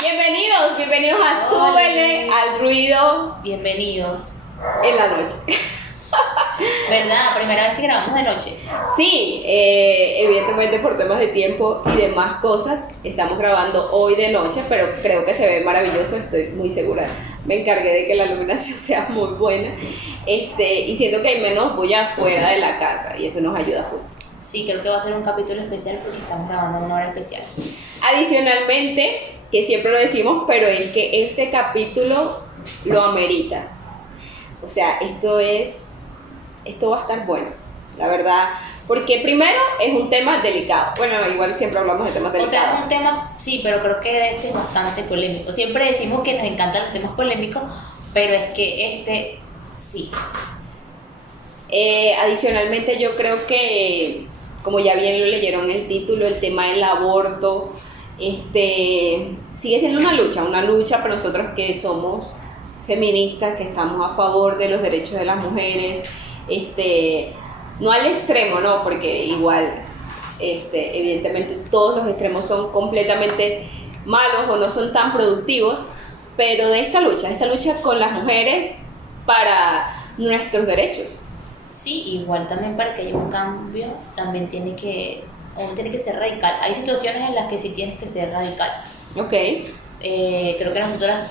Bienvenidos a Súbele al Ruido Bienvenidos. en la noche. ¿Verdad? Primera vez que grabamos de noche. Sí, evidentemente por temas de tiempo y demás cosas, estamos grabando hoy de noche, pero creo que se ve maravilloso, estoy muy segura. Me encargué de que la iluminación sea muy buena, y siento que hay menos bulla fuera de la casa y eso nos ayuda full. Sí, creo que va a ser un capítulo especial porque estamos grabando una hora especial. Adicionalmente, que siempre lo decimos, pero es que este capítulo lo amerita. O sea, esto va a estar bueno, la verdad, porque primero es un tema delicado. Bueno, igual siempre hablamos de temas delicados. O sea, es un tema, sí, pero creo que este es bastante polémico. Siempre decimos que nos encantan los temas polémicos, pero es que este sí. Adicionalmente, yo creo que, como ya bien lo leyeron en el título, el tema del aborto, sigue siendo una lucha para nosotros que somos feministas, que estamos a favor de los derechos de las mujeres, no al extremo, ¿no? Porque igual, evidentemente todos los extremos son completamente malos o no son tan productivos, pero de esta lucha con las mujeres para nuestros derechos. Sí, igual también para que haya un cambio, también uno tiene que ser radical. Hay situaciones en las que sí tienes que ser radical. Ok. Creo que nosotras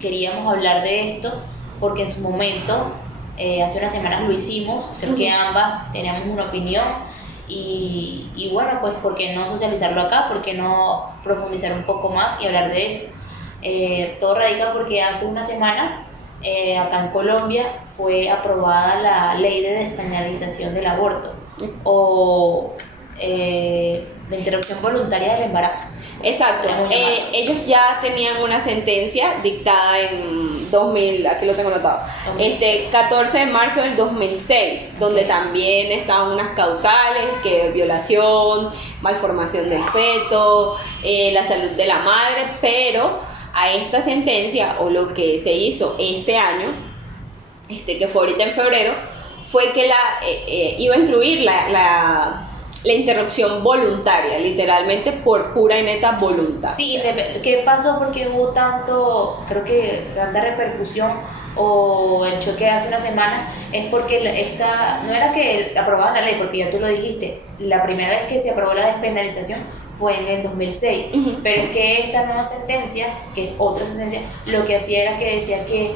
queríamos hablar de esto porque en su momento, hace unas semanas lo hicimos, creo que ambas teníamos una opinión y bueno, pues ¿por qué no socializarlo acá? ¿Por qué no profundizar un poco más y hablar de eso? Todo radica porque hace unas semanas acá en Colombia fue aprobada la ley de despenalización del aborto o de interrupción voluntaria del embarazo. Exacto, ellos ya tenían una sentencia dictada en 2000, aquí lo tengo anotado, 14 de marzo del 2006, donde también estaban unas causales, que violación, malformación del feto, la salud de la madre, pero a esta sentencia, o lo que se hizo este año, que fue ahorita en febrero, fue que iba a incluir la interrupción voluntaria, literalmente por pura y neta voluntad. Sí, ¿qué pasó? Porque hubo creo que tanta repercusión o el choque de hace una semana, es porque no era que aprobaban la ley, porque ya tú lo dijiste, la primera vez que se aprobó la despenalización fue en el 2006, pero es que esta nueva sentencia, que es otra sentencia, lo que hacía era que decía que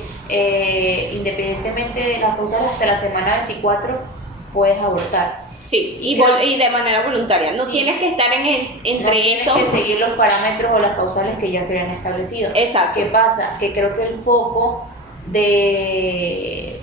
independientemente de las causas, hasta la semana 24 puedes abortar. Sí, y de manera voluntaria. No tienes que estar entre no tienes esto. Que seguir los parámetros o las causales que ya se habían establecido. Exacto. ¿Qué pasa? Que creo que el foco de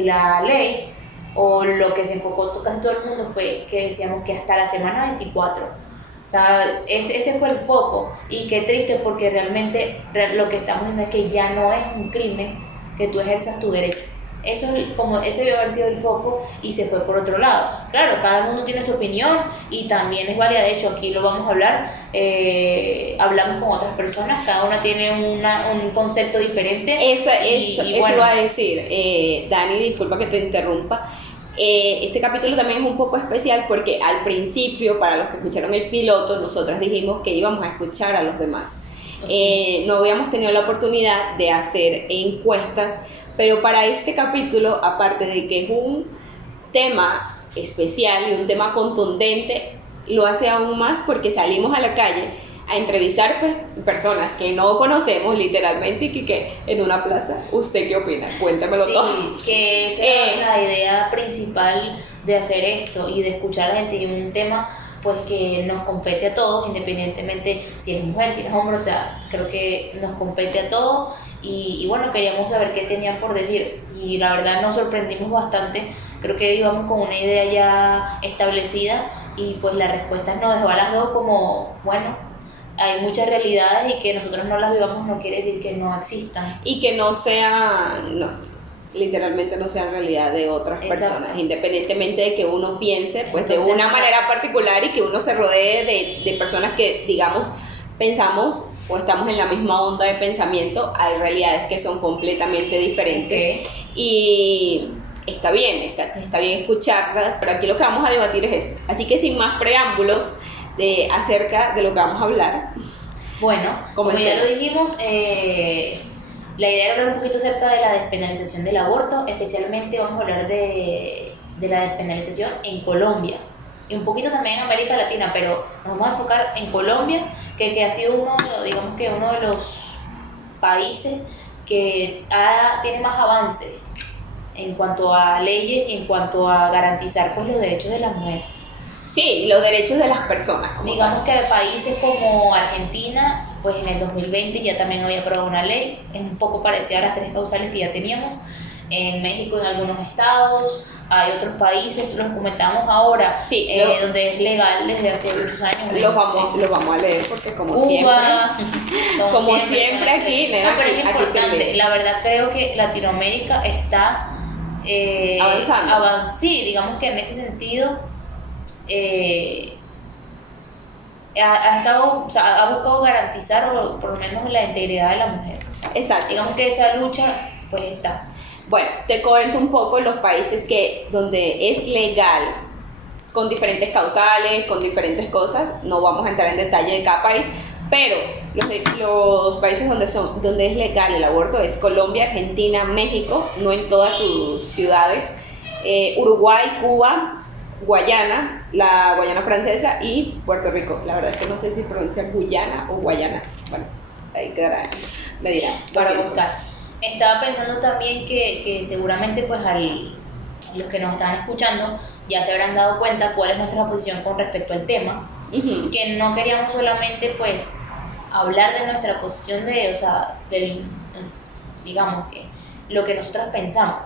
la ley, o lo que se enfocó casi todo el mundo, fue que decíamos que hasta la semana 24. O sea, ese fue el foco. Y qué triste, porque realmente lo que estamos diciendo es que ya no es un crimen que tú ejerzas tu derecho. Ese debió haber sido el foco y se fue por otro lado. Claro, cada uno tiene su opinión y también es válida. De hecho, aquí lo vamos a hablar, hablamos con otras personas, cada una tiene un concepto diferente. Eso iba a decir, Dani, disculpa que te interrumpa. Este capítulo también es un poco especial porque al principio, para los que escucharon el piloto, nosotras dijimos que íbamos a escuchar a los demás. No habíamos tenido la oportunidad de hacer encuestas, pero para este capítulo, aparte de que es un tema especial y un tema contundente, lo hace aún más porque salimos a la calle a entrevistar personas que no conocemos literalmente y que en una plaza. ¿Usted qué opina? Cuéntamelo todo. Sí, que esa es la idea principal de hacer esto y de escuchar a la gente, y un tema pues que nos compete a todos, independientemente si eres mujer, si eres hombre, o sea, creo que nos compete a todos y bueno, queríamos saber qué tenían por decir y la verdad nos sorprendimos bastante. Creo que íbamos con una idea ya establecida y pues la respuesta nos dejó a las dos como, bueno, hay muchas realidades y que nosotros no las vivamos no quiere decir que no existan. Y que literalmente no sea realidad de otras personas, independientemente de que uno piense pues entonces, de una manera particular y que uno se rodee de personas que, digamos, pensamos o estamos en la misma onda de pensamiento. Hay realidades que son completamente diferentes, y está bien escucharlas, pero aquí lo que vamos a debatir es eso. Así que sin más preámbulos acerca de lo que vamos a hablar, Bueno, como ya lo dijimos, la idea era hablar un poquito acerca de la despenalización del aborto, especialmente vamos a hablar de la despenalización en Colombia y un poquito también en América Latina, pero nos vamos a enfocar en Colombia, que ha sido digamos que uno de los países que tiene más avance en cuanto a leyes y en cuanto a garantizar pues, los derechos de la mujer. Sí, los derechos de las personas. Digamos que países como Argentina, pues en el 2020 ya también había aprobado una ley, es un poco parecida a las 3 causales que ya teníamos. En México, en algunos estados, hay otros países, los comentamos ahora, sí, donde es legal desde hace muchos años. Los vamos a leer porque como Cuba, siempre, como siempre aquí, no, pero es importante, la verdad creo que Latinoamérica está avanzando. Sí, digamos que en ese sentido ha buscado garantizar o por lo menos la integridad de la mujer. Exacto. Digamos que esa lucha pues está. Bueno, te comento un poco los países donde es legal, con diferentes causales, con diferentes cosas, no vamos a entrar en detalle de cada país, pero los países donde es legal el aborto es Colombia, Argentina, México, no en todas sus ciudades, Uruguay, Cuba, Guayana, la Guayana francesa y Puerto Rico. La verdad es que no sé si pronuncia Guyana o Guayana. Bueno, ahí quedará, me dirá. Para buscar. Estaba pensando también que seguramente pues los que nos están escuchando ya se habrán dado cuenta cuál es nuestra posición con respecto al tema, que no queríamos solamente pues hablar de nuestra posición digamos que lo que nosotras pensamos,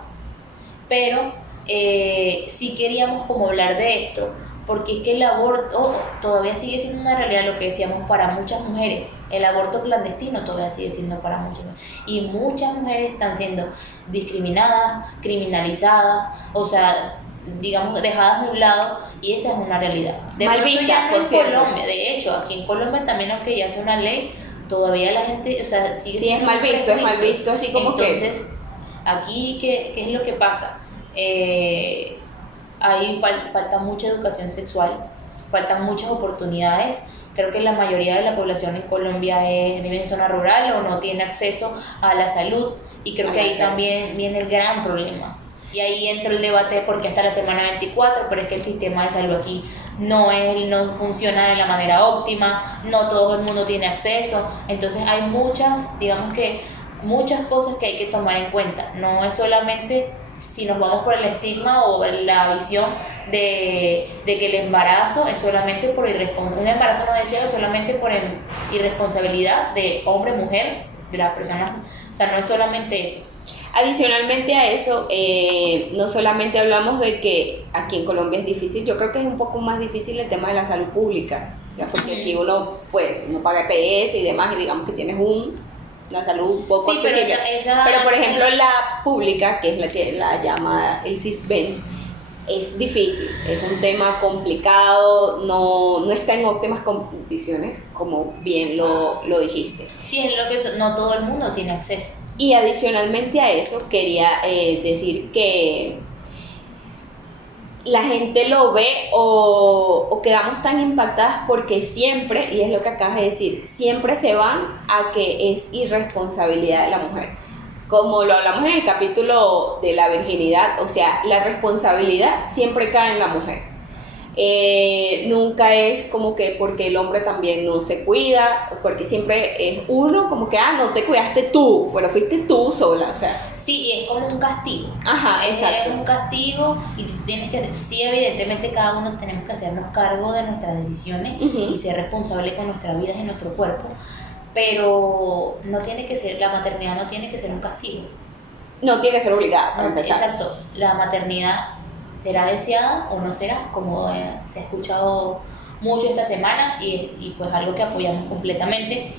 pero sí queríamos como hablar de esto, porque es que el aborto todavía sigue siendo una realidad, lo que decíamos, para muchas mujeres. El aborto clandestino todavía sigue siendo para muchas mujeres. Y muchas mujeres están siendo discriminadas, criminalizadas, o sea, digamos, dejadas a un lado, y esa es una realidad. Mal vista, por cierto. Colombia, de hecho, aquí en Colombia también, aunque ya sea una ley, todavía la gente, o sea, sigue siendo es mal visto, así como entonces, aquí, ¿qué es lo que pasa? Ahí falta mucha educación sexual, faltan muchas oportunidades. Creo que la mayoría de la población en Colombia vive en zona rural o no tiene acceso a la salud, y creo que ahí también viene el gran problema. Y ahí entra el debate de por qué hasta la semana 24, pero es que el sistema de salud aquí no funciona de la manera óptima, no todo el mundo tiene acceso, entonces hay digamos que muchas cosas que hay que tomar en cuenta. No es solamente si nos vamos por el estigma o la visión de que el embarazo es solamente por irresponsabilidad, un embarazo no deseado solamente por irresponsabilidad de hombre-mujer, de la persona, o sea, no es solamente eso. Adicionalmente a eso, no solamente hablamos de que aquí en Colombia es difícil, yo creo que es un poco más difícil el tema de la salud pública, o sea, porque aquí uno paga EPS y demás, y digamos que tienes una salud un poco accesible. Pero por ejemplo la pública, que es la llamada el CISBEN, es difícil, es un tema complicado, no está en óptimas condiciones, como bien lo dijiste. Sí, es lo que no todo el mundo tiene acceso. Y adicionalmente a eso quería decir que la gente lo ve o quedamos tan impactadas porque siempre, y es lo que acabas de decir, siempre se van a que es irresponsabilidad de la mujer. Como lo hablamos en el capítulo de la virginidad, o sea, la responsabilidad siempre cae en la mujer. Nunca es como que porque el hombre también no se cuida, porque siempre es uno como que, no te cuidaste tú, bueno, fuiste tú sola, o sea. Sí, y es como un castigo. Ajá, exacto. Es un castigo y tú tienes que sí, evidentemente cada uno tenemos que hacernos cargo de nuestras decisiones y ser responsable con nuestras vidas y nuestro cuerpo, pero no tiene que ser, la maternidad no tiene que ser un castigo. No tiene que ser obligada, para empezar. Exacto, la maternidad será deseada o no será, como se ha escuchado mucho esta semana, y pues algo que apoyamos completamente,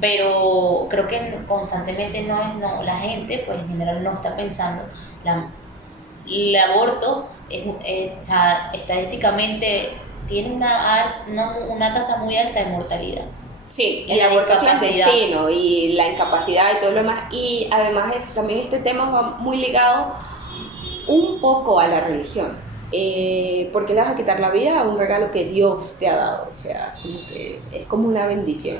pero creo que constantemente la gente pues en general no está pensando. El aborto o sea, estadísticamente tiene una tasa muy alta de mortalidad. Sí, el aborto clandestino y la incapacidad y todo lo demás, y además también este tema va muy ligado un poco a la religión. ¿Por qué le vas a quitar la vida a un regalo que Dios te ha dado? O sea, como que es como una bendición.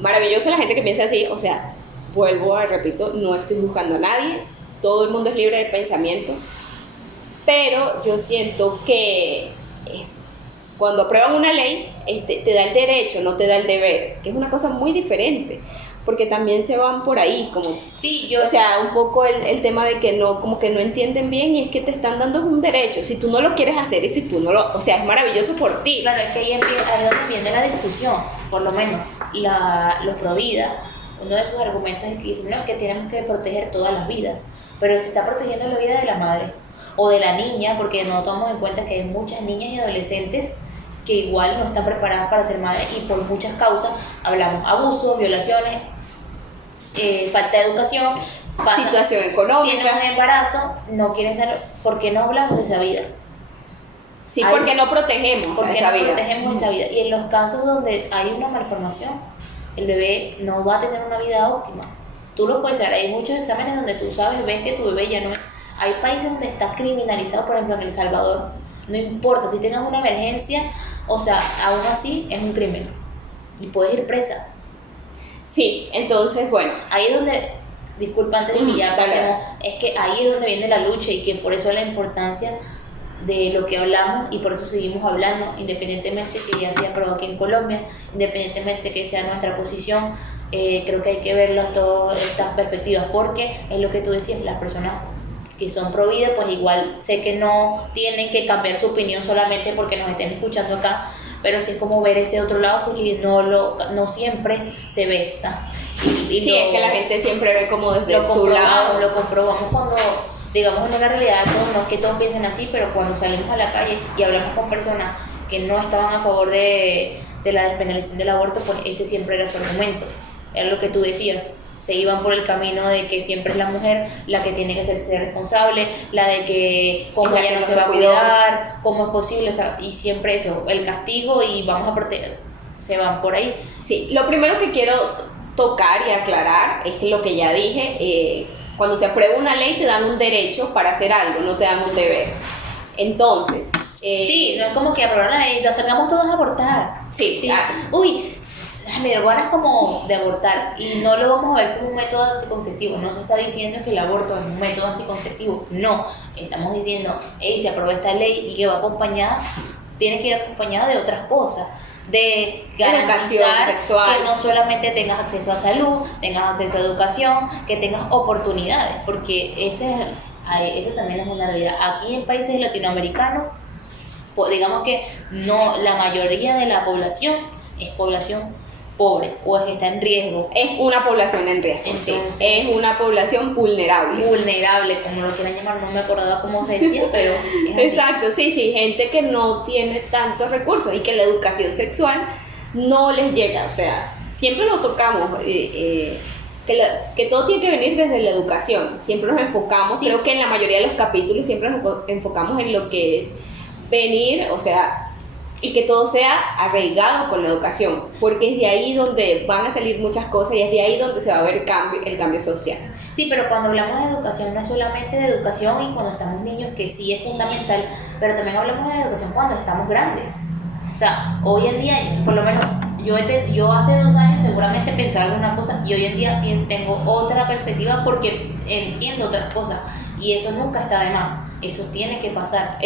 maravilloso la gente que piensa así, o sea, vuelvo a repito, no estoy buscando a nadie, todo el mundo es libre de pensamiento, pero yo siento que cuando aprueban una ley, te da el derecho, no te da el deber, que es una cosa muy diferente, porque también se van por ahí, como, Sí, o sea, un poco el tema de que no, como que no entienden bien, y es que te están dando un derecho, si tú no lo quieres hacer, y si tú no lo, o sea, es maravilloso por ti. Claro, es que ahí es donde viene la discusión, por lo menos los pro vida, uno de sus argumentos es que dicen no, que tenemos que proteger todas las vidas, pero se está protegiendo la vida de la madre o de la niña, porque no tomamos en cuenta que hay muchas niñas y adolescentes que igual no están preparadas para ser madres y por muchas causas, hablamos abusos, violaciones, falta de educación, Situación económica. tienen un embarazo, no quieren ser, ¿por qué no hablamos de esa vida? Sí, porque no protegemos Porque esa no vida. protegemos esa vida. Y en los casos donde hay una malformación, el bebé no va a tener una vida óptima. Tú lo puedes hacer. Hay muchos exámenes donde tú sabes, ves que tu bebé ya no es. Hay países donde está criminalizado, por ejemplo en El Salvador. No importa si tengas una emergencia, o sea, aún así es un crimen. Y puedes ir presa. Sí, entonces, bueno, Ahí es donde, disculpa antes de que ya dale. pasemos, es que ahí es donde viene la lucha y que por eso la importancia de lo que hablamos y por eso seguimos hablando, independientemente que ya sea aprobado aquí en Colombia, independientemente que sea nuestra posición, creo que hay que verlo todas estas perspectivas, porque es lo que tú decías, las personas que son pro vida, pues igual sé que no tienen que cambiar su opinión solamente porque nos estén escuchando acá, pero sí es como ver ese otro lado porque no siempre se ve, o sea, y sí, es que la gente siempre ve como desde su lado. lo comprobamos cuando, digamos, en una realidad, no es que todos piensen así, pero cuando salimos a la calle y hablamos con personas que no estaban a favor de la despenalización del aborto, pues ese siempre era su argumento, era lo que tú decías. Se iban por el camino de que siempre es la mujer la que tiene que hacerse responsable, la de que cómo La que ella no no se se va a cuidó. cuidar, cómo es posible, o sea, y siempre eso, el castigo y vamos a proteger, se van por ahí. Sí, lo primero que quiero tocar y aclarar es que lo que ya dije, cuando se aprueba una ley te dan un derecho para hacer algo, no te dan un deber. Entonces, Sí, no es como que aprobaron la ley, la salgamos todos a abortar. Sí, Uy, me dio ganas como de abortar y no lo vamos a ver como un método anticonceptivo. No se está diciendo que el aborto es un método anticonceptivo. No, estamos diciendo, hey, se aprobó esta ley y que va acompañada, tiene que ir acompañada de otras cosas. De garantizar Educación sexual. que no solamente tengas acceso a salud, tengas acceso a educación, que tengas oportunidades, porque esa también es una realidad. Aquí en países latinoamericanos, digamos que no, la mayoría de la población es población pobre o es que está en riesgo, es una población en riesgo, Entonces, sí, es una población vulnerable. vulnerable, como lo quieran llamar, no me acordaba cómo se decía, pero es así. Exacto, sí, gente que no tiene tantos recursos y que la educación sexual no les llega, o sea, siempre lo tocamos, que todo tiene que venir desde la educación, siempre nos enfocamos, Sí. creo que en la mayoría de los capítulos siempre nos enfocamos en lo que es venir, o sea, y que todo sea arraigado con la educación, porque es de ahí donde van a salir muchas cosas y es de ahí donde se va a ver el cambio social. Sí, pero cuando hablamos de educación no es solamente de educación y cuando estamos niños, que sí es fundamental, pero también hablamos de la educación cuando estamos grandes. O sea, hoy en día, por lo menos yo hace 2 años seguramente pensaba alguna cosa y hoy en día tengo otra perspectiva porque entiendo otras cosas y eso nunca está de más, eso tiene que pasar.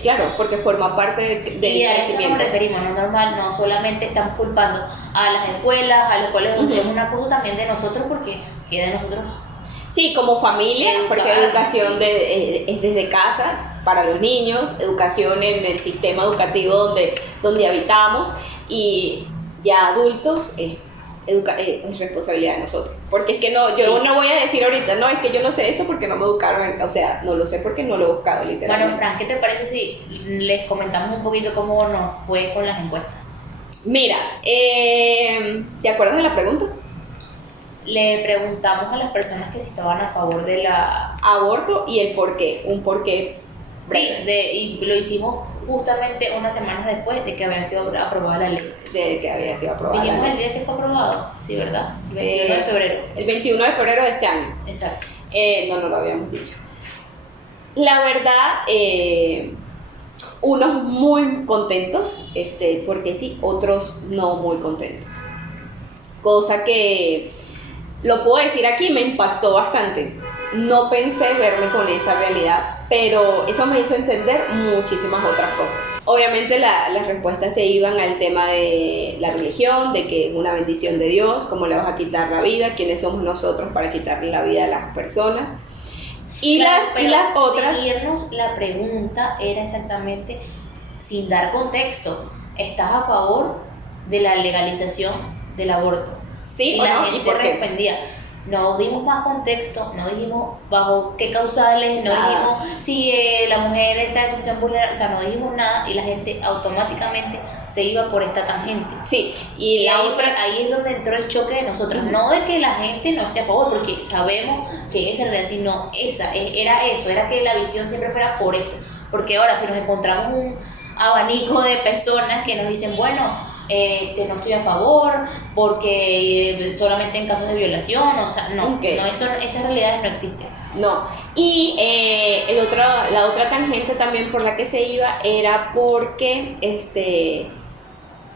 Claro, porque forma parte del Y a eso crecimiento. nos referimos, no es normal, no solamente estamos culpando a las escuelas, a los colegios, es una cosa también de nosotros porque queda de nosotros. Sí, como familia, Educar, porque educación sí. es desde casa para los niños, educación en el sistema educativo donde habitamos, y ya adultos es responsabilidad de nosotros. Porque es que yo no voy a decir ahorita, no, es que yo no sé esto porque no me educaron, o sea, no lo sé porque no lo he buscado literalmente. Bueno, Fran, ¿qué te parece si les comentamos un poquito cómo nos fue con las encuestas? Mira, ¿te acuerdas de la pregunta? Le preguntamos a las personas que si estaban a favor de la... Aborto y el por qué, un por qué. Sí, y lo hicimos justamente unas semanas después de que había sido aprobada la ley. De que había sido aprobada. Dijimos el día que fue aprobado, sí, ¿verdad? El 21 de febrero. El 21 de febrero de este año. Exacto. No lo habíamos dicho. La verdad, unos muy contentos, porque sí, otros no muy contentos. cosa que, lo puedo decir aquí, me impactó bastante. No pensé verme con esa realidad, pero eso me hizo entender muchísimas otras cosas. Obviamente las respuestas se iban al tema de la religión, de que es una bendición de Dios, cómo le vas a quitar la vida, quiénes somos nosotros para quitarle la vida a las personas. Y, claro, las otras... Seguirnos, la pregunta era exactamente, sin dar contexto, ¿estás a favor de la legalización del aborto? Sí, y o la no, gente ¿y por qué? respondía. No dimos más contexto, no dijimos bajo qué causales, no dijimos si la mujer está en situación vulnerable, o sea, no dijimos nada y la gente automáticamente se iba por esta tangente. Sí, y ahí es donde entró el choque de nosotras, no de que la gente no esté a favor, porque sabemos que esa es la realidad, sino era que la visión siempre fuera por esto, porque ahora si nos encontramos un abanico de personas que nos dicen, bueno, no estoy a favor porque solamente en casos de violación, o sea, no, Okay. no esas realidades no existen. No, y la otra tangente también por la que se iba era porque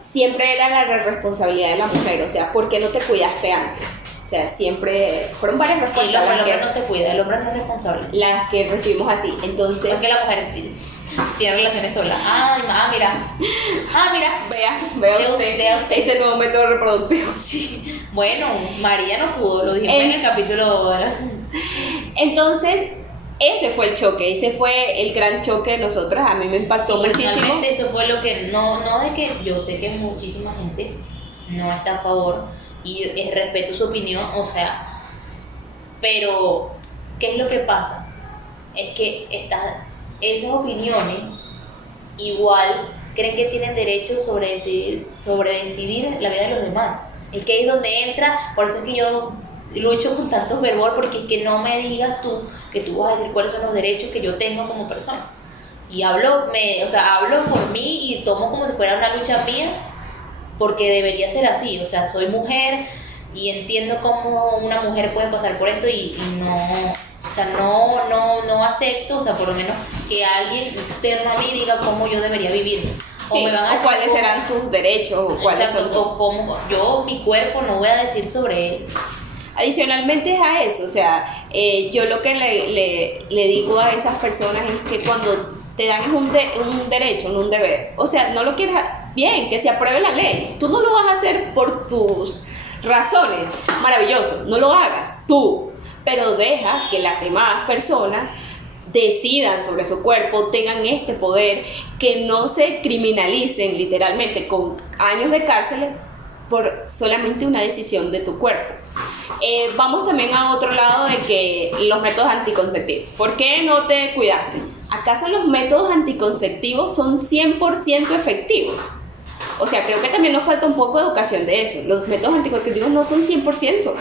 siempre era la responsabilidad de la mujer, o sea, ¿por qué no te cuidaste antes? O sea, siempre fueron varias respuestas. El hombre no se cuida, el hombre no es responsable. Las que recibimos así, entonces... Porque la mujer tiene relaciones solas. Mira. Vea usted este nuevo método reproductivo. Sí. Bueno, María no pudo, lo dijimos en el capítulo. Entonces, ese fue el choque, ese fue el gran choque de nosotras. A mí me impactó muchísimo. Eso fue lo que, no de que yo sé que muchísima gente no está a favor y respeto su opinión, o sea, pero ¿qué es lo que pasa? Es que esas opiniones igual creen que tienen derecho sobre decidir la vida de los demás. Es que ahí es donde entra, por eso es que yo lucho con tanto fervor, porque es que no me digas tú que tú vas a decir cuáles son los derechos que yo tengo como persona. Y hablo por mí y tomo como si fuera una lucha mía, porque debería ser así. O sea, soy mujer y entiendo cómo una mujer puede pasar por esto y no... O sea, no acepto, o sea, por lo menos que alguien externo a mí diga cómo yo debería vivir. Sí, o cuáles serán tus derechos, o cuáles son tus... o cómo yo, mi cuerpo, no voy a decir sobre él. Adicionalmente es a eso, o sea, yo lo que le digo a esas personas es que cuando te dan un derecho, no un deber, o sea, no lo quieres, bien, que se apruebe la ley, tú no lo vas a hacer por tus razones, maravilloso, no lo hagas, tú, pero deja que las demás personas decidan sobre su cuerpo, tengan este poder, que no se criminalicen literalmente con años de cárcel por solamente una decisión de tu cuerpo. Vamos también a otro lado de que los métodos anticonceptivos. ¿Por qué no te cuidaste? ¿Acaso los métodos anticonceptivos son 100% efectivos? O sea, creo que también nos falta un poco de educación de eso. Los métodos anticonceptivos no son 100%.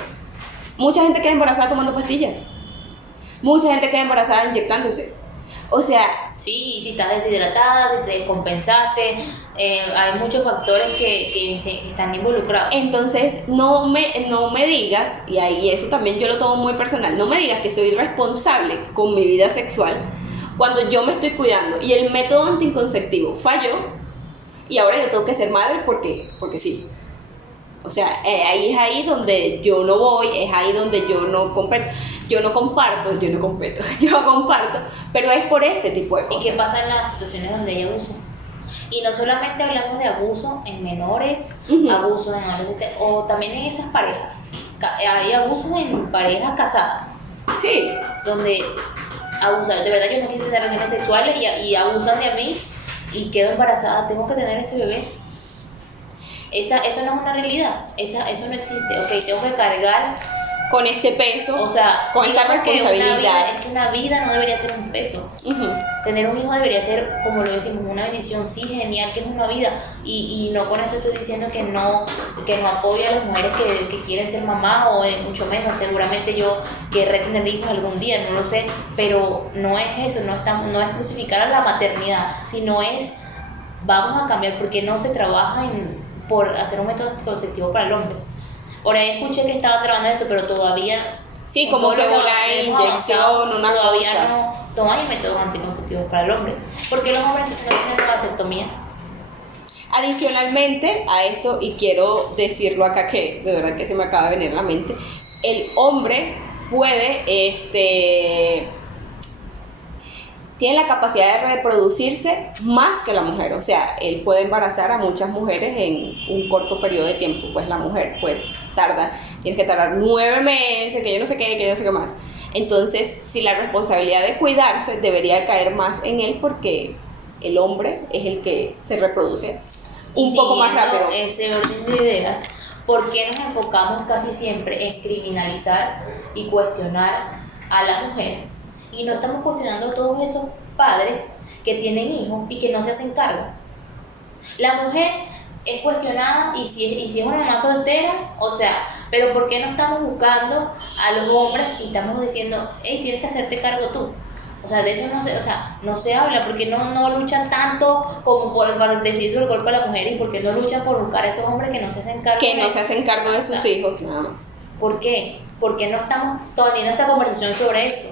Mucha gente queda embarazada tomando pastillas. Mucha gente queda embarazada inyectándose. O sea... Sí, si estás deshidratada, si te descompensaste, hay muchos factores que están involucrados. Entonces, no me digas, y ahí eso también yo lo tomo muy personal, no me digas que soy responsable con mi vida sexual cuando yo me estoy cuidando y el método anticonceptivo falló y ahora yo tengo que ser madre porque sí. O sea, ahí es ahí donde yo no voy, es ahí donde yo no comparto, pero es por este tipo de cosas. ¿Y qué pasa en las situaciones donde hay abuso? Y no solamente hablamos de abuso en menores, abuso en adolescentes, o también en esas parejas. Hay abuso en parejas casadas. Sí. Donde abusan, de verdad yo no quise tener relaciones sexuales y abusan de mí y quedo embarazada, tengo que tener ese bebé. Eso no es una realidad, eso no existe. Ok, tengo que cargar con este peso, o sea, con esta responsabilidad. Es que una vida no debería ser un peso. Tener un hijo debería ser, como lo decimos, una bendición, sí, genial, que es una vida. Y no con esto estoy diciendo que no apoyo a las mujeres que quieren ser mamás, o mucho menos, seguramente yo querré tener hijos algún día, no lo sé, pero no es eso, no es crucificar a la maternidad, sino es, vamos a cambiar, porque no se trabaja por hacer un método anticonceptivo para el hombre. Por ahí escuché que estaban trabajando eso, pero todavía... Sí, como que una inyección, una todavía cosa. No hay métodos anticonceptivos para el hombre. Porque los hombres entonces no tienen la vasectomía. Adicionalmente a esto, y quiero decirlo acá que de verdad que se me acaba de venir a la mente, el hombre puede, tiene la capacidad de reproducirse más que la mujer, o sea, él puede embarazar a muchas mujeres en un corto periodo de tiempo, pues la mujer pues tienes que tardar 9 meses, que yo no sé qué, que yo no sé qué más. Entonces, si la responsabilidad de cuidarse debería caer más en él, porque el hombre es el que se reproduce un poco más rápido. Ese orden de ideas, ¿por qué nos enfocamos casi siempre en criminalizar y cuestionar a la mujer? Y no estamos cuestionando a todos esos padres que tienen hijos y que no se hacen cargo. La mujer es cuestionada y si es una mamá soltera, o sea, pero ¿por qué no estamos buscando a los hombres y estamos diciendo, hey, tienes que hacerte cargo tú? O sea, de eso no se habla, porque no luchan tanto como por decidir sobre el cuerpo de la mujer, y porque no luchan por buscar a esos hombres que no se hacen cargo de sus hijos, nada más. ¿Por qué? Porque no estamos teniendo esta conversación sobre eso.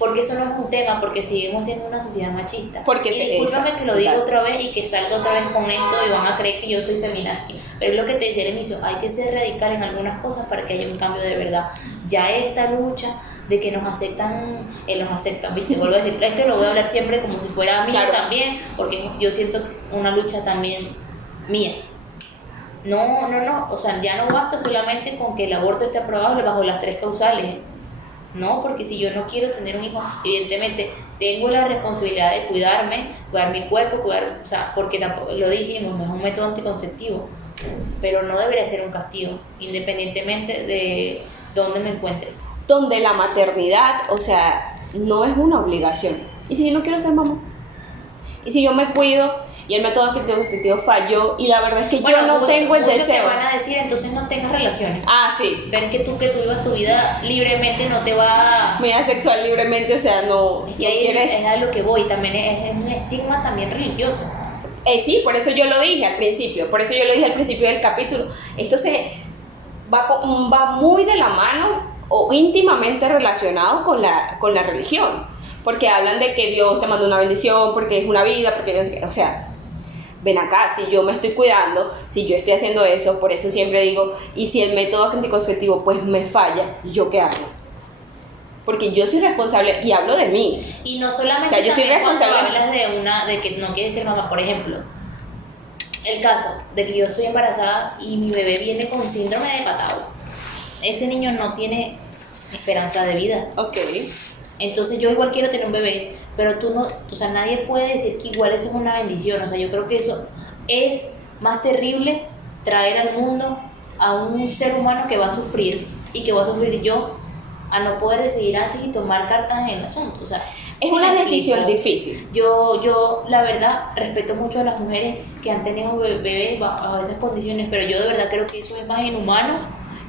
Porque eso no es un tema, porque seguimos siendo una sociedad machista. Porque y discúlpame que lo diga otra vez y que salga otra vez con esto y van a creer que yo soy feminazi. Pero es lo que te decía al inicio, hay que ser radical en algunas cosas para que haya un cambio de verdad. Ya esta lucha de que nos aceptan, ¿viste? Vuelvo a decir, esto lo voy a hablar siempre como si fuera mío también, porque yo siento una lucha también mía. No, o sea, ya no basta solamente con que el aborto esté aprobable bajo las 3 causales. No, porque si yo no quiero tener un hijo, evidentemente tengo la responsabilidad de cuidarme, cuidar mi cuerpo, o sea, porque tampoco, lo dijimos, es un método anticonceptivo, pero no debería ser un castigo, independientemente de dónde me encuentre. Donde la maternidad, o sea, no es una obligación. ¿Y si yo no quiero ser mamá? ¿Y si yo me cuido y el método anticonceptivo falló y la verdad es que yo no tengo el deseo? Te van a decir, entonces no tengas relaciones. Ah, sí. Pero es que tú vivas tu vida libremente no te va... Mi vida sexual libremente, o sea, no... Es que ahí es a lo que voy, también es un estigma también religioso. Sí, por eso yo lo dije al principio, del capítulo. Esto va muy de la mano o íntimamente relacionado con la religión, porque hablan de que Dios te manda una bendición, porque es una vida, porque, o sea, ven acá, si yo me estoy cuidando, si yo estoy haciendo eso, por eso siempre digo, y si el método anticonceptivo pues me falla, ¿yo qué hago? Porque yo soy responsable y hablo de mí. Y no solamente, o sea, yo soy responsable. Cuando hablas de que no quieres ser mamá, por ejemplo, el caso de que yo estoy embarazada y mi bebé viene con síndrome de Patau, ese niño no tiene esperanza de vida. Ok. Entonces yo igual quiero tener un bebé, pero tú no, o sea, nadie puede decir que igual eso es una bendición. O sea, yo creo que eso es más terrible, traer al mundo a un ser humano que va a sufrir, y que va a sufrir yo, a no poder decidir antes y tomar cartas en el asunto. O sea, es una decisión difícil. Yo la verdad respeto mucho a las mujeres que han tenido bebés bajo esas condiciones, pero yo de verdad creo que eso es más inhumano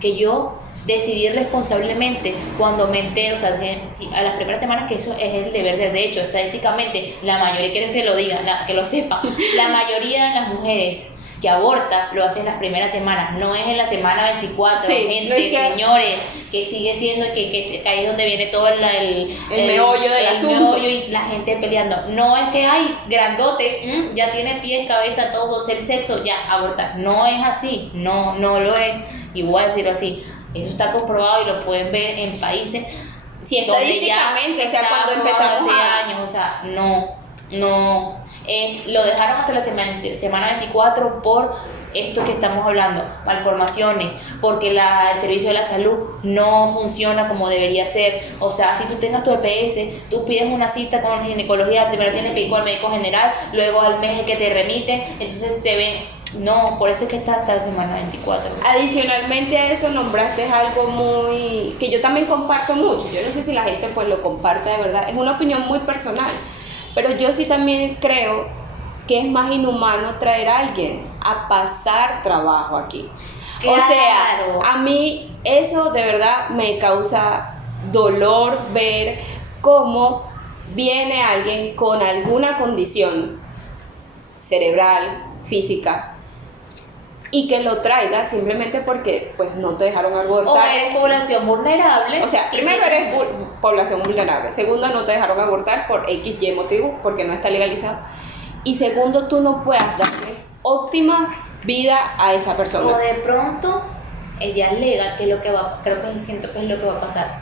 que yo decidir responsablemente cuando me entero, o sea, a las primeras semanas, que eso es el deber ser. De hecho, estadísticamente, la mayoría, quieren que lo digan, que lo sepan, la mayoría de las mujeres que aborta lo hace en las primeras semanas, no es en la semana 24. Sí, gente, señores, que sigue siendo que ahí es donde viene todo el meollo del asunto, meollo y la gente peleando. No es que hay grandote, ya tiene pies, cabeza, todo, el sexo, ya aborta. No es así, no lo es. Y voy a decirlo así, eso está comprobado y lo pueden ver en países, si estadísticamente, o sea, cuando empezamos hace años, o sea, no, lo dejaron hasta la semana 24 por esto que estamos hablando, malformaciones, porque el servicio de la salud no funciona como debería ser. O sea, si tú tengas tu EPS, tú pides una cita con ginecología, primero tienes que ir con el médico general, luego al mes que te remite, entonces te ven. No, por eso es que está hasta la semana 24. Adicionalmente a eso nombraste algo muy... que yo también comparto mucho. Yo no sé si la gente pues lo comparte de verdad. Es una opinión muy personal. Pero yo sí también creo que es más inhumano traer a alguien a pasar trabajo aquí. Claro. O sea, a mí eso de verdad me causa dolor ver cómo viene alguien con alguna condición cerebral, física, y que lo traiga simplemente porque pues no te dejaron abortar. O eres población vulnerable. O sea, primero eres población vulnerable, segundo no te dejaron abortar por X, Y motivo, porque no está legalizado. y segundo, tú no puedas darle óptima vida a esa persona. O de pronto, ella es legal, que es lo que creo que siento que es lo que va a pasar.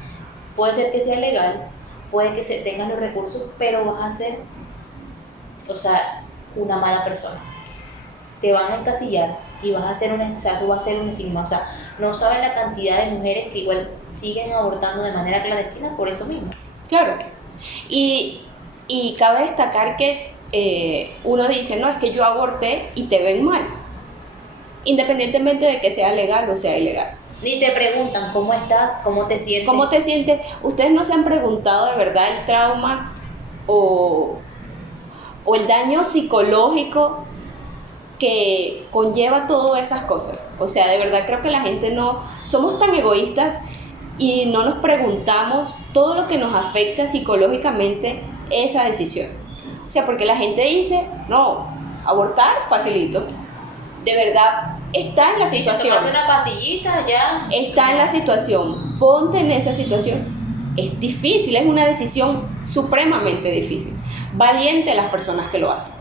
Puede ser que sea legal, puede que tengas los recursos, pero vas a ser, o sea, una mala persona. Te van a encasillar y vas a hacer o sea, eso va a ser un estigma. O sea, no saben la cantidad de mujeres que igual siguen abortando de manera clandestina por eso mismo. Claro. Y cabe destacar que uno dice, no, es que yo aborté y te ven mal, independientemente de que sea legal o sea ilegal. Ni te preguntan cómo estás, cómo te sientes. ¿Cómo te sientes? ¿Ustedes no se han preguntado de verdad el trauma o el daño psicológico que conlleva todas esas cosas? O sea, de verdad creo que la gente no... Somos tan egoístas y no nos preguntamos todo lo que nos afecta psicológicamente esa decisión. O sea, porque la gente dice, no, abortar, facilito. De verdad, está en la situación. Tomate una pastillita, ya. Está en la situación, ponte en esa situación. Es difícil, es una decisión supremamente difícil. Valiente las personas que lo hacen.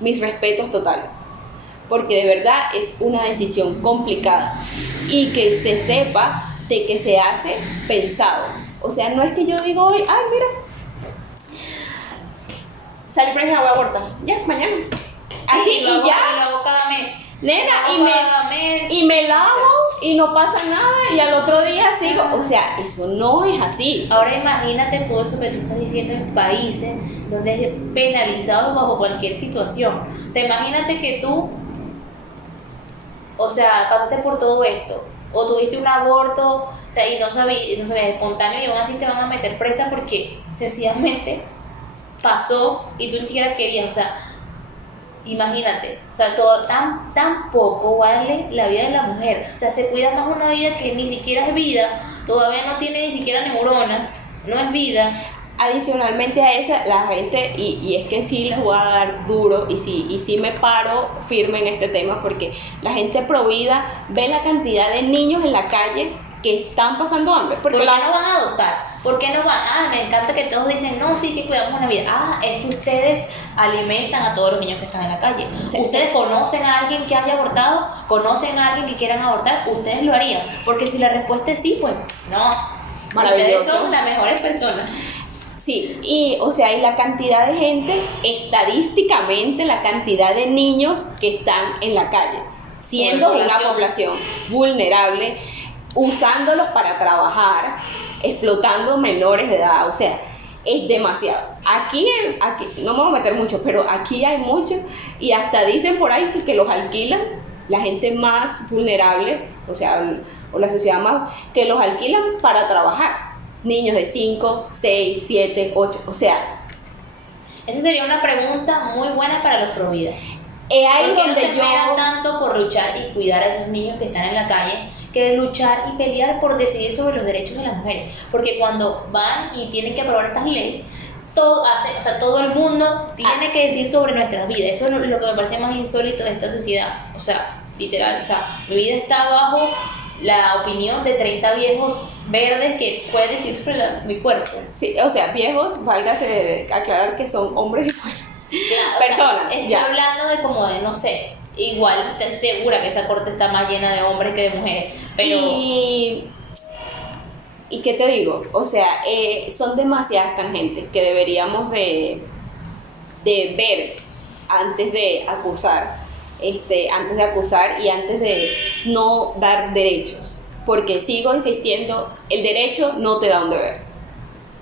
Mis respetos totales. Porque de verdad es una decisión complicada. Y que se sepa de que se hace pensado. O sea, no es que yo digo hoy, ay, mira, salí preñada, voy a abortar. Ya, mañana. Así Sí, y lo ya. hago cada mes. Nena, y me lavo y no pasa nada y al otro día sigo. O sea, eso no es así. Ahora imagínate todo eso que tú estás diciendo en países donde es penalizado bajo cualquier situación. O sea, imagínate que tú, o sea, pasaste por todo esto, o tuviste un aborto, o sea, y no sabías espontáneo, y aún así te van a meter presa porque sencillamente pasó y tú ni siquiera querías. O sea, imagínate, o sea, todo tan poco vale la vida de la mujer. O sea, se cuida más una vida que ni siquiera es vida, todavía no tiene ni siquiera neuronas, no es vida. Adicionalmente a esa, la gente, y es que sí les voy a dar duro, y sí me paro firme en este tema, porque la gente provida ve la cantidad de niños en la calle que están pasando hambre. ¿Por qué no van a adoptar? ¿Por qué no van? Ah, me encanta que todos dicen, no, sí que cuidamos una vida. Ah, es que ustedes alimentan a todos los niños que están en la calle. Sí, ¿Ustedes sí. conocen a alguien que haya abortado? ¿Conocen a alguien que quieran abortar? Ustedes lo harían. Porque si la respuesta es sí, pues no. Maravilloso. Ustedes son las mejores personas. Sí, y o sea, y la cantidad de gente, estadísticamente, la cantidad de niños que están en la calle, siendo una población vulnerable, usándolos para trabajar, explotando menores de edad, o sea, es demasiado. Aquí no me voy a meter mucho, pero aquí hay mucho, y hasta dicen por ahí que los alquilan, la gente más vulnerable, o sea, o la sociedad más, que los alquilan para trabajar. Niños de 5, 6, 7, 8, o sea... Esa sería una pregunta muy buena para los provida. Ahí ¿Por qué no donde se esmeran tanto por luchar y cuidar a esos niños que están en la calle que luchar y pelear por decidir sobre los derechos de las mujeres? Porque cuando van y tienen que aprobar estas leyes, todo el mundo tiene que decir sobre nuestras vidas. Eso es lo que me parece más insólito de esta sociedad. O sea, literal, o sea, mi vida está bajo la opinión de 30 viejos verdes que pueden decir sobre mi cuerpo. Sí, o sea, viejos, válgase aclarar que son hombres y mujeres. Claro, Personas, o sea, estoy ya. hablando de como de, no sé, igual estoy segura que esa corte está más llena de hombres que de mujeres, pero... ¿Y qué te digo? O sea, son demasiadas tangentes que deberíamos de ver antes de acusar, y antes de no dar derechos, porque sigo insistiendo, el derecho no te da un deber.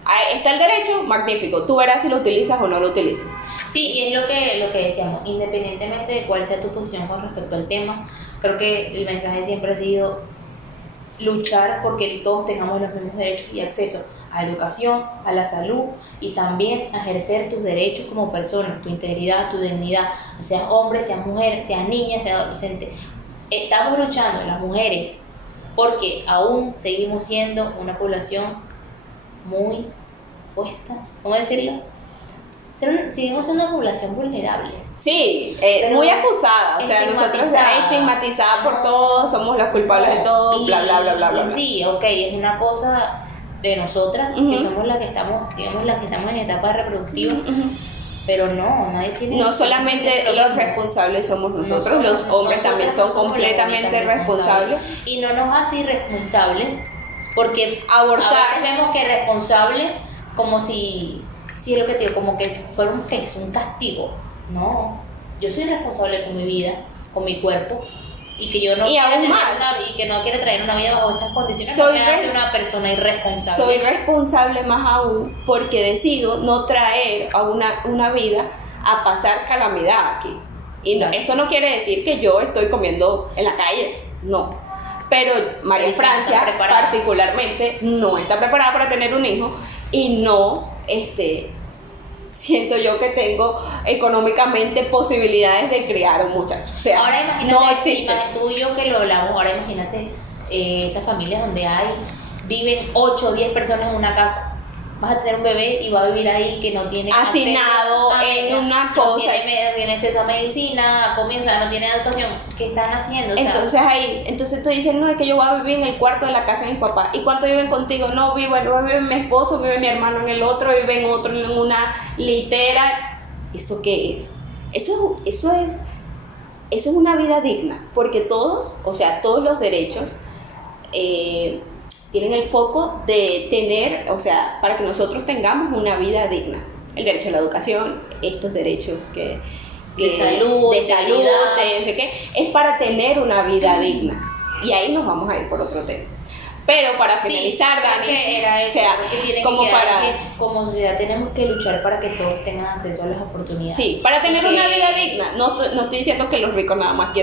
Ahí está el derecho, magnífico, tú verás si lo utilizas o no lo utilizas. Sí, y es lo que decíamos, independientemente de cuál sea tu posición con respecto al tema, creo que el mensaje siempre ha sido luchar porque todos tengamos los mismos derechos y acceso a educación, a la salud y también a ejercer tus derechos como persona, tu integridad, tu dignidad, seas hombre, seas mujer, seas niña, seas adolescente. Estamos luchando las mujeres porque aún seguimos siendo una población muy puesta, ¿cómo decirlo? Seguimos siendo una población vulnerable. Sí, muy acusada, o sea, nosotros estigmatizada por todo, somos las culpables de todo, bla, bla, bla, bla, bla. Sí, ok, es una cosa de nosotras, que somos las que estamos, digamos, las que estamos en etapa reproductiva, Pero no, nadie tiene... No solamente los responsables somos nosotros, los hombres también son completamente responsables. Y no nos hace irresponsables, porque abortar, a veces vemos que responsable como si es lo que te digo, como que fuera un peso, un castigo. No, yo soy responsable con mi vida, con mi cuerpo, y que yo no y que no quiere traer una vida bajo esas condiciones, no me hace una persona irresponsable. Soy responsable más aún porque decido no traer a una vida a pasar calamidad aquí. Y no, esto no quiere decir que yo estoy comiendo en la calle, no. Pero María Francia particularmente no está preparada para tener un hijo y no siento yo que tengo económicamente posibilidades de criar un muchacho. O sea, ahora imagínate, no existe. Tú y yo que lo hablamos, ahora imagínate esas familias donde viven 8 o 10 personas en una casa. Vas a tener un bebé y va a vivir ahí que no tiene asignado en una cosa, no tiene acceso a medicina, a comida, o sea, no tiene educación. ¿Qué están haciendo? O sea, entonces tú dices, no, es que yo voy a vivir en el cuarto de la casa de mi papá. ¿Y cuánto viven contigo? No, vive mi esposo, vive mi hermano en el otro, vive en otro, en una litera. ¿Eso qué es? Eso es una vida digna, porque todos los derechos tienen el foco de tener, o sea, para que nosotros tengamos una vida digna. El derecho a la educación, estos derechos de salud, de no sé qué, es para tener una vida digna. Y ahí nos vamos a ir por otro tema. Pero para finalizar, Dani, era eso, o sea, como como sociedad tenemos que luchar para que todos tengan acceso a las oportunidades. Sí, para tener una vida digna. No estoy diciendo que los ricos nada más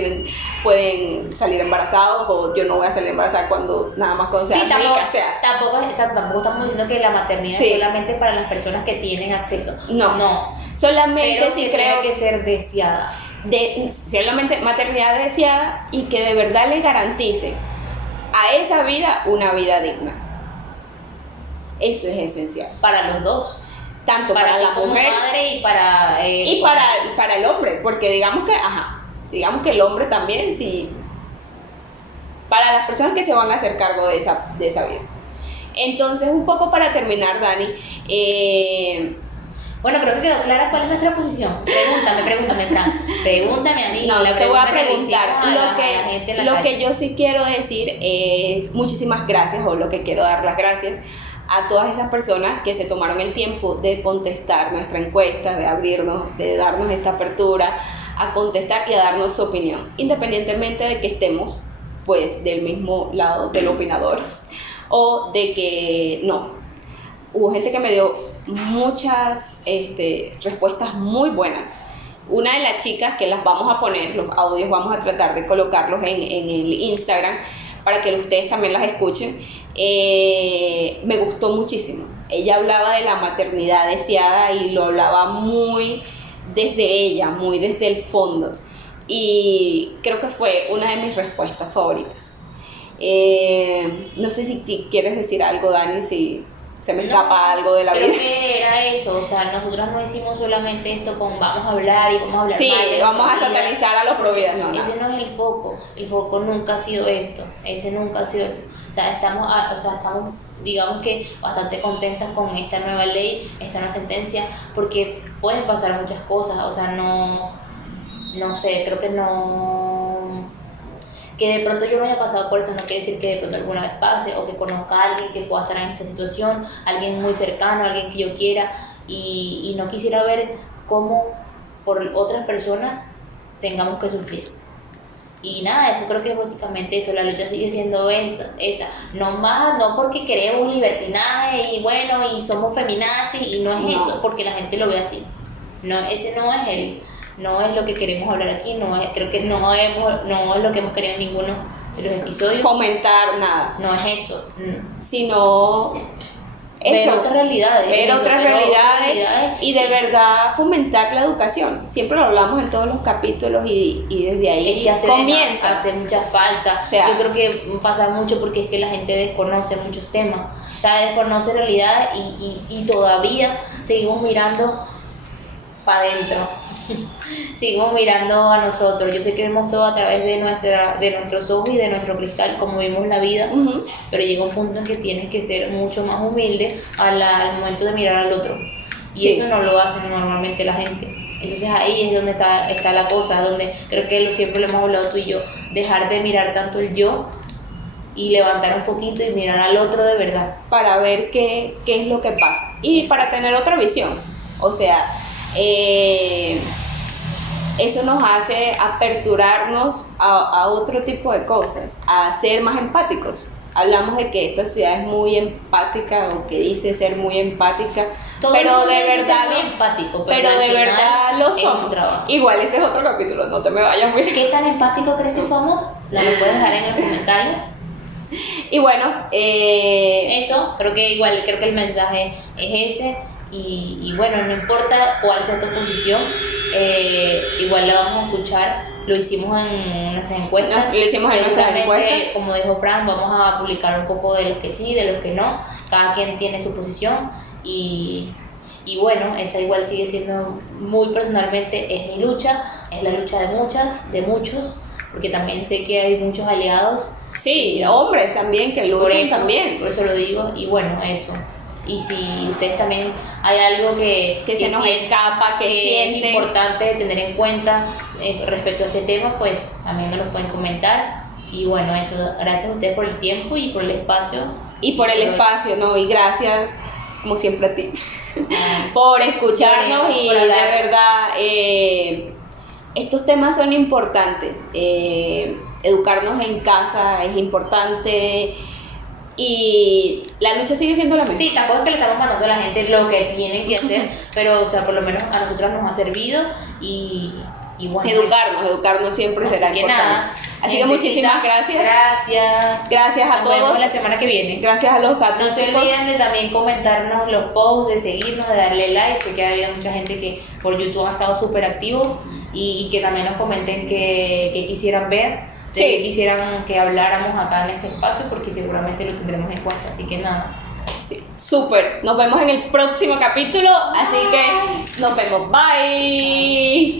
pueden salir embarazados, o yo no voy a salir embarazada nada más cuando sea rica. Tampoco estamos diciendo que la maternidad es solamente para las personas que tienen acceso. No. Solamente pero sí creo que ser deseada. Solamente maternidad deseada y que de verdad le garantice a esa vida una vida digna. Eso es esencial para los dos, tanto para la mujer madre y para el hombre, porque digamos que el hombre también, sí, para las personas que se van a hacer cargo de esa vida. Entonces, un poco para terminar, Dani, bueno, creo que quedó clara cuál es nuestra posición. Pregúntame, Fran. Pregúntame a mí. No, te voy a preguntar. Lo que yo sí quiero decir es muchísimas gracias, o lo que quiero dar las gracias a todas esas personas que se tomaron el tiempo de contestar nuestra encuesta, de abrirnos, de darnos esta apertura, a contestar y a darnos su opinión, independientemente de que estemos pues del mismo lado del opinador o de que no. Hubo gente que me dio muchas respuestas muy buenas. Una de las chicas, que las vamos a poner, los audios vamos a tratar de colocarlos en el Instagram para que ustedes también las escuchen, me gustó muchísimo. Ella hablaba de la maternidad deseada y lo hablaba muy desde ella, muy desde el fondo, y creo que fue una de mis respuestas favoritas. No sé si quieres decir algo, Dani, si se me escapa algo de la vida. Creo que era eso, o sea, nosotros no hicimos solamente esto con vamos a hablar y vamos a hablar sí, vamos a satanizar a los providas, no. Ese no es el foco nunca ha sido esto, o sea, estamos digamos que bastante contentas con esta nueva ley, esta nueva sentencia, porque pueden pasar muchas cosas, o sea, no sé, creo que que de pronto yo no haya pasado por eso no quiere decir que de pronto alguna vez pase, o que conozca a alguien que pueda estar en esta situación, alguien muy cercano, alguien que yo quiera, y no quisiera ver cómo por otras personas tengamos que sufrir. Y nada, eso creo que es básicamente eso, la lucha sigue siendo esa, no porque queremos libertinaje y bueno, y somos feminazis, y no es eso, porque la gente lo ve así, ese no es lo que queremos hablar aquí, creo que no es lo que hemos querido en ninguno de los episodios. Fomentar nada. No es eso. Sino eso. Ver otras realidades. Y de verdad fomentar la educación. Siempre lo hablamos en todos los capítulos y desde ahí es que comienza. Hace mucha falta. O sea, yo creo que pasa mucho porque es que la gente desconoce muchos temas. O sea, desconoce realidades y todavía seguimos mirando para adentro. Seguimos mirando a nosotros. Yo sé que vemos todo a través de nuestros ojos y de nuestro cristal, como vimos la vida, pero llega un punto en que tienes que ser mucho más humilde al momento de mirar al otro. y Sí. eso no lo hacen normalmente la gente. Entonces ahí es donde está la cosa, donde creo que siempre lo hemos hablado tú y yo, dejar de mirar tanto el yo y levantar un poquito y mirar al otro de verdad. Para ver qué es lo que pasa y para tener otra visión. O sea, eso nos hace aperturarnos a otro tipo de cosas, a ser más empáticos. Hablamos de que esta sociedad es muy empática o que dice ser muy empática, Todo el pero mundo de dice ser verdad muy empático, pero al de final verdad lo es un somos. trabajo. Igual ese es otro capítulo, no te me vayas muy. ¿Qué tan empático crees que somos? Nos lo puedes dejar en los comentarios. Y bueno, Eso, creo que el mensaje es ese. Y bueno, no importa cuál sea tu posición, igual la vamos a escuchar. Lo hicimos en nuestras encuestas. Lo hicimos en nuestras Seguramente, encuestas. como dijo Fran, vamos a publicar un poco de los que sí, de los que no. Cada quien tiene su posición. Y bueno, esa igual sigue siendo muy personalmente, es mi lucha, es la lucha de muchos, porque también sé que hay muchos aliados. sí, hombres también que luchan también. Por eso lo digo, y bueno, eso. Y si ustedes también hay algo que se nos sienten escapa, que es sienten. importante tener en cuenta respecto a este tema, pues también nos lo pueden comentar. Y bueno, eso, gracias a ustedes por el tiempo y por el espacio. Y por el espacio, ¿no? Y gracias, como siempre, a ti por escucharnos Por y de hablar. verdad, estos temas son importantes. Educarnos en casa es importante y la lucha sigue siendo la misma. Sí, tampoco es que le estamos mandando a la gente lo que tienen que hacer, pero o sea, por lo menos a nosotros nos ha servido y bueno. Educarnos siempre Así será que importante. nada. Así que muchísimas gracias. Gracias a Nos vemos todos. la semana que viene. Gracias a los gatos. No se olviden de también comentarnos los posts, de seguirnos, de darle like. Sé que ha habido mucha gente que por YouTube ha estado súper activos y que también nos comenten que quisieran ver, de Sí. que quisieran que habláramos acá en este espacio, porque seguramente lo tendremos en cuenta. Así que nada. Sí, súper. Nos vemos en el próximo capítulo. Así que nos vemos. Bye.